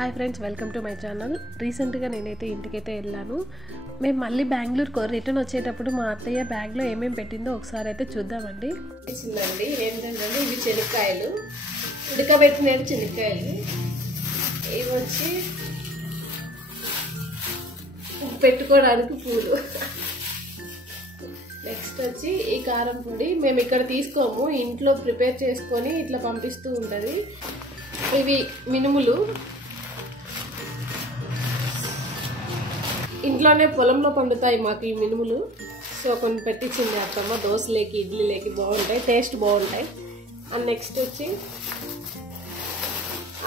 Hi friends, welcome to my channel. రీసెంట్గా నేనైతే ఇంటికైతే వెళ్ళాను. మేము మళ్ళీ బెంగళూరుకు రిటర్న్ వచ్చేటప్పుడు మా అత్తయ్య బ్యాగ్లో ఏమేమి పెట్టిందో ఒకసారి అయితే చూద్దామండి. ఇచ్చిందండి ఏంటంటే ఇవి శనక్కాయలు, ఉడకబెట్టిన శనక్కాయలు. ఇవి వచ్చి పెట్టుకోవడానికి పూలు. నెక్స్ట్ వచ్చి ఈ కారం పొడి మేము ఇక్కడ తీసుకోము, ఇంట్లో ప్రిపేర్ చేసుకొని ఇట్లా పంపిస్తూ ఉంటుంది. ఇవి మినుములు, ఇంట్లోనే పొలంలో పండుతాయి మాకు ఈ మినుములు. సో కొన్ని పెట్టించింది అత్తమ్మ, దోశలేకి ఇడ్లీలేకి బాగుంటాయి, టేస్ట్ బాగుంటాయి. అండ్ నెక్స్ట్ వచ్చి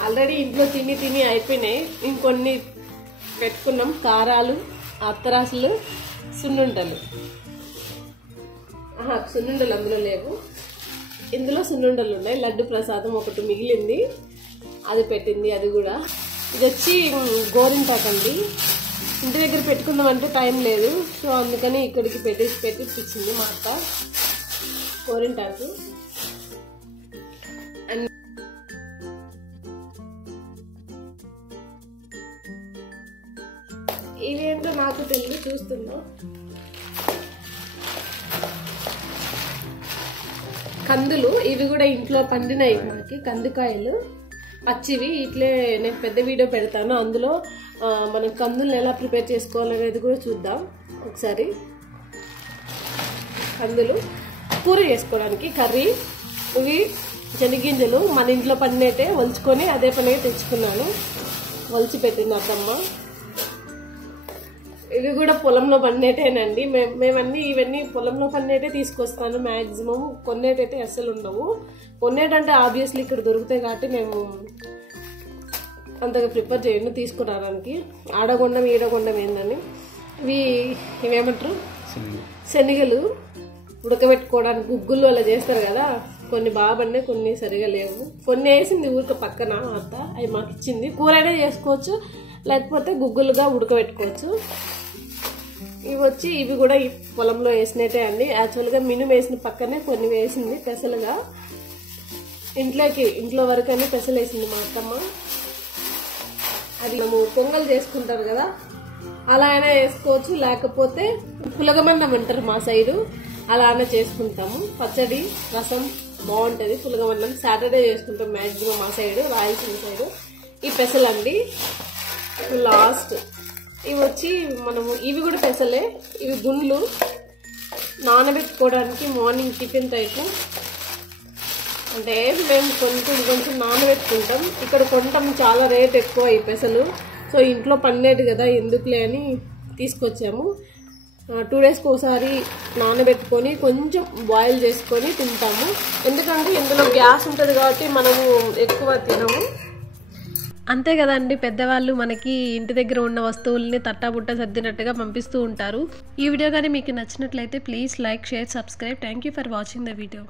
ఆల్రెడీ ఇంట్లో తిని తిని అయిపోయినాయి, ఇంకొన్ని పెట్టుకున్నాం. కారాలు, అత్తరాసులు, సున్నుండలు. సున్నుండలు అందులో లేవు, ఇందులో సున్నుండలు ఉన్నాయి. లడ్డు ప్రసాదం ఒకటి మిగిలింది, అది పెట్టింది. అది కూడా ఇది వచ్చి గోరింటాకండి. ఇంటి దగ్గర పెట్టుకుందామంటే టైం లేదు, సో అందుకని ఇక్కడికి పెట్టించింది మా అత్త గోరింటాకు. అండ్ ఇవేంటో నాకు తెలియదు, చూస్తున్నా. కందులు, ఇవి కూడా ఇంట్లో పండినాయి మనకి, కందికాయలు పచ్చివి. ఇట్లే నేను పెద్ద వీడియో పెడతాను, అందులో మనం కందులను ఎలా ప్రిపేర్ చేసుకోవాలనేది కూడా చూద్దాం ఒకసారి. కందులు కూర చేసుకోవడానికి, కర్రీ. ఇవి శనగింజలు మన ఇంట్లో పండినట్టే ఒలుచుకొని అదే పనిగా తెచ్చుకున్నాను, ఒలిచి పెట్టింది అత్తమ్మ. ఇవి కూడా పొలంలో పండినట్టేనండి. ఇవన్నీ పొలంలో పండినట్టే తీసుకొస్తాను మ్యాక్సిమం. కొన్నేటైతే అస్సలు ఉండవు. కొన్నేటంటే ఆబ్వియస్లీ ఇక్కడ దొరుకుతాయి కాబట్టి మేము అంతగా ప్రిఫర్ చేయను తీసుకురావడానికి. ఆడగొండం ఈడగొండం ఏందని. ఇవేమంటారు, శనగలు ఉడకబెట్టుకోవడానికి గుగ్గులు అలా చేస్తారు కదా. కొన్ని బాగా పడినాయి, కొన్ని సరిగా లేవు. కొన్ని వేసింది ఊరిక పక్కన అత్త, అవి మాకు ఇచ్చింది. కూరైనా చేసుకోవచ్చు, లేకపోతే గుగ్గులుగా ఉడకబెట్టుకోవచ్చు. ఇవి కూడా ఈ పొలంలో వేసినట్టే అండి. యాక్చువల్గా మినుము వేసిన పక్కనే కొన్ని వేసింది పెసలుగా. ఇంట్లో వరకనే పెసలు వేసింది మా అత్తమ్మ. అది మేము పొంగల్ చేసుకుంటారు కదా, అలా అయినా వేసుకోవచ్చు, లేకపోతే పులగమన్నం అంటారు మా సైడు, అలా అయినా చేసుకుంటాము. పచ్చడి, రసం బాగుంటుంది. పులగమన్నం సాటర్డే చేసుకుంటాం మ్యాక్సిమం మా సైడు, రాయలసీమ సైడు. ఈ పెసలండి లాస్ట్. ఇవి వచ్చి ఇవి కూడా పెసలే. ఇవి గుండ్లు నానబెట్టుకోవడానికి మార్నింగ్ టిఫిన్ టైపు. అంటే మేము కొంచెం నానబెట్టుకుంటాం. ఇక్కడ కొంటాం, చాలా రేట్ ఎక్కువ ఈ పెసలు. సో ఇంట్లో పండేది కదా, ఎందుకులే అని తీసుకొచ్చాము. 2 డేస్కి ఒకసారి నానబెట్టుకొని కొంచెం బాయిల్ చేసుకొని తింటాము. ఎందుకంటే ఇందులో గ్యాస్ ఉంటుంది కాబట్టి మనము ఎక్కువ తినము. అంతే కదండి, పెద్దవాళ్ళు మనకి ఇంటి దగ్గర ఉన్న వస్తువుల్ని తట్టాబుట్ట సర్దినట్టుగా పంపిస్తూ ఉంటారు. ఈ వీడియో కానీ మీకు నచ్చినట్లయితే please like, share, subscribe. Thank you for watching the video.